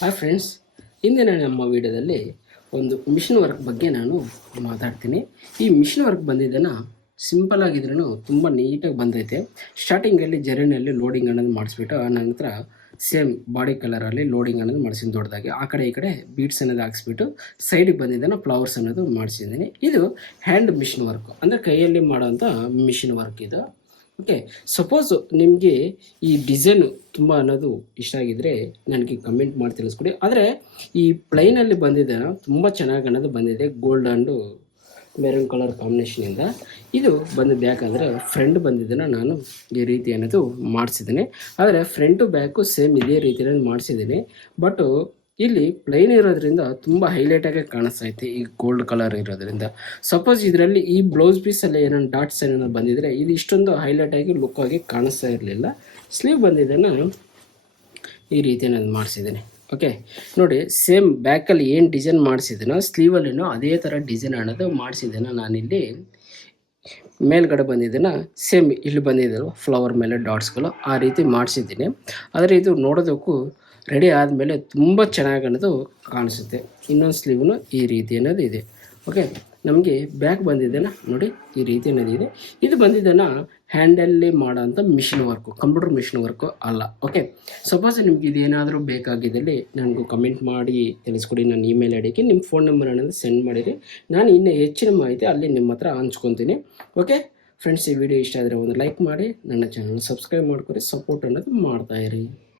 Hi friends, ಇಂದಿನ ನಮ್ಮ ವಿಡಿಯೋದಲ್ಲಿ ಒಂದು ಮಿಷಿನ್ ವರ್ಕ್ ಬಗ್ಗೆ ನಾನು ಮಾತಾಡ್ತೀನಿ. ಈ ಮಿಷಿನ್ ವರ್ಕ್ ಬಂದಿದ್ದನ್ನು ಸಿಂಪಲ್ ಆಗಿದ್ರೂ ತುಂಬ ನೀಟಾಗಿ ಬಂದೈತೆ. ಸ್ಟಾರ್ಟಿಂಗಲ್ಲಿ ಜರಿನಲ್ಲಿ ಲೋಡಿಂಗ್ ಅನ್ನೋದು ಮಾಡಿಸ್ಬಿಟ್ಟು ನಂತರ ಸೇಮ್ ಬಾಡಿ ಕಲರಲ್ಲಿ ಲೋಡಿಂಗ್ ಅನ್ನೋದು ಮಾಡಿಸಿದ್ದೀನಿ ದೊಡ್ಡದಾಗಿ. ಆ ಕಡೆ ಈ ಕಡೆ ಬೀಡ್ಸ್ ಅನ್ನೋದು ಹಾಕ್ಸ್ಬಿಟ್ಟು ಸೈಡಿಗೆ ಬಂದಿದ್ದನ್ನು ಫ್ಲವರ್ಸ್ ಅನ್ನೋದು ಮಾಡಿಸಿದ್ದೀನಿ. ಇದು ಹ್ಯಾಂಡ್ ಮಿಷಿನ್ ವರ್ಕ್, ಅಂದರೆ ಕೈಯಲ್ಲಿ ಮಾಡೋವಂಥ ಮಿಷಿನ್ ವರ್ಕ್ ಇದು. ಓಕೆ, ಸಪೋಸ್ ನಿಮಗೆ ಈ ಡಿಸೈನು ತುಂಬ ಅನ್ನೋದು ಇಷ್ಟ ಆಗಿದ್ದರೆ ನನಗೆ ಕಮೆಂಟ್ ಮಾಡಿ ತಿಳಿಸ್ಕೊಡಿ. ಆದರೆ ಈ ಪ್ಲೈನಲ್ಲಿ ಬಂದಿದೆ ತುಂಬ ಚೆನ್ನಾಗಿ ಅನ್ನೋದು ಬಂದಿದೆ, ಗೋಲ್ಡ್ ಆ್ಯಂಡು ಮೆರೂನ್ ಕಲರ್ ಕಾಂಬಿನೇಷನಿಂದ. ಇದು ಬಂದು ಬ್ಯಾಕ್ ಅಂದರೆ ಫ್ರಂಟ್ ಬಂದಿದ್ದನ್ನು ನಾನು ಈ ರೀತಿ ಅನ್ನೋದು ಮಾಡಿಸಿದ್ದೀನಿ. ಆದರೆ ಫ್ರಂಟು ಬ್ಯಾಕು ಸೇಮ್ ಇದೇ ರೀತಿಯಲ್ಲಿ ಮಾಡಿಸಿದ್ದೀನಿ. ಬಟ್ ಇಲ್ಲಿ ಪ್ಲೈನ್ ಇರೋದ್ರಿಂದ ತುಂಬ ಹೈಲೈಟಾಗಿ ಕಾಣಿಸ್ತೈತೆ ಈ ಗೋಲ್ಡ್ ಕಲರ್ ಇರೋದ್ರಿಂದ. ಸಪೋಸ್ ಇದರಲ್ಲಿ ಈ ಬ್ಲೌಸ್ ಪೀಸಲ್ಲಿ ಏನೋ ಡಾಟ್ಸ್ ಏನೋ ಬಂದಿದ್ರೆ ಇದು ಇಷ್ಟೊಂದು ಹೈಲೈಟಾಗಿ ಲುಕ್ಕಾಗಿ ಕಾಣಿಸ್ತಾ ಇರಲಿಲ್ಲ. ಸ್ಲೀವ್ ಬಂದಿದ್ದನ್ನು ಈ ರೀತಿ ನಾನು ಮಾಡಿಸಿದ್ದೀನಿ. ಓಕೆ ನೋಡಿ, ಸೇಮ್ ಬ್ಯಾಕಲ್ಲಿ ಏನು ಡಿಸೈನ್ ಮಾಡಿಸಿದ್ದೀನೋ ಸ್ಲೀವಲ್ಲಿನೂ ಅದೇ ಥರ ಡಿಸೈನ್ ಅನ್ನೋದು ಮಾಡಿಸಿದ್ದೇನೆ. ನಾನಿಲ್ಲಿ ಮೇಲ್ಗಡೆ ಬಂದಿದ್ದೇನೆ, ಸೇಮ್ ಇಲ್ಲಿ ಬಂದಿದ್ದಲ್ಲ ಫ್ಲವರ್ ಮೇಲೆ ಡಾಟ್ಸ್ಗಳು, ಆ ರೀತಿ ಮಾಡಿಸಿದ್ದೀನಿ. ಆದರೆ ಇದು ನೋಡೋದಕ್ಕೂ ರೆಡಿ ಆದಮೇಲೆ ತುಂಬ ಚೆನ್ನಾಗಿ ಅನ್ನೋದು ಕಾಣಿಸುತ್ತೆ. ಇನ್ನೊಂದು ಸ್ಲೀವ್ನು ಈ ರೀತಿ ಅನ್ನೋದು ಇದೆ. ಓಕೆ, ನಮಗೆ ಬ್ಯಾಕ್ ಬಂದಿದ್ದೇನ ನೋಡಿ ಈ ರೀತಿ ಅನ್ನೋದು ಇದೆ. ಇದು ಬಂದಿದ್ದೇನ ಹ್ಯಾಂಡಲ್ಲಿ ಮಾಡೋಂಥ machine work, computer machine work ಅಲ್ಲ. ಓಕೆ, ಸಪೋಸ್ ನಿಮ್ಗೆ ಇದೇನಾದರೂ ಬೇಕಾಗಿದ್ದಲ್ಲಿ ನನಗೂ ಕಮೆಂಟ್ ಮಾಡಿ ತಿಳಿಸ್ಕೊಡಿ. ನನ್ನ ಇಮೇಲ್ ಐಡಿಗೆ ನಿಮ್ಮ ಫೋನ್ ನಂಬರ್ ಅನ್ನೋದು ಸೆಂಡ್ ಮಾಡಿರಿ. ನಾನು ಇನ್ನೂ ಹೆಚ್ಚಿನ ಮಾಹಿತಿ ಅಲ್ಲಿ ನಿಮ್ಮ ಹತ್ರ ಹಂಚ್ಕೊತೀನಿ. ಓಕೆ ಫ್ರೆಂಡ್ಸ್, ಈ ವಿಡಿಯೋ ಇಷ್ಟ ಆದರೆ ಒಂದು ಲೈಕ್ ಮಾಡಿ, ನನ್ನ ಚಾನಲ್ ಸಬ್ಸ್ಕ್ರೈಬ್ ಮಾಡ್ಕೊರಿ, ಸಪೋರ್ಟ್ ಅನ್ನೋದು ಮಾಡ್ತಾಯಿರಿ.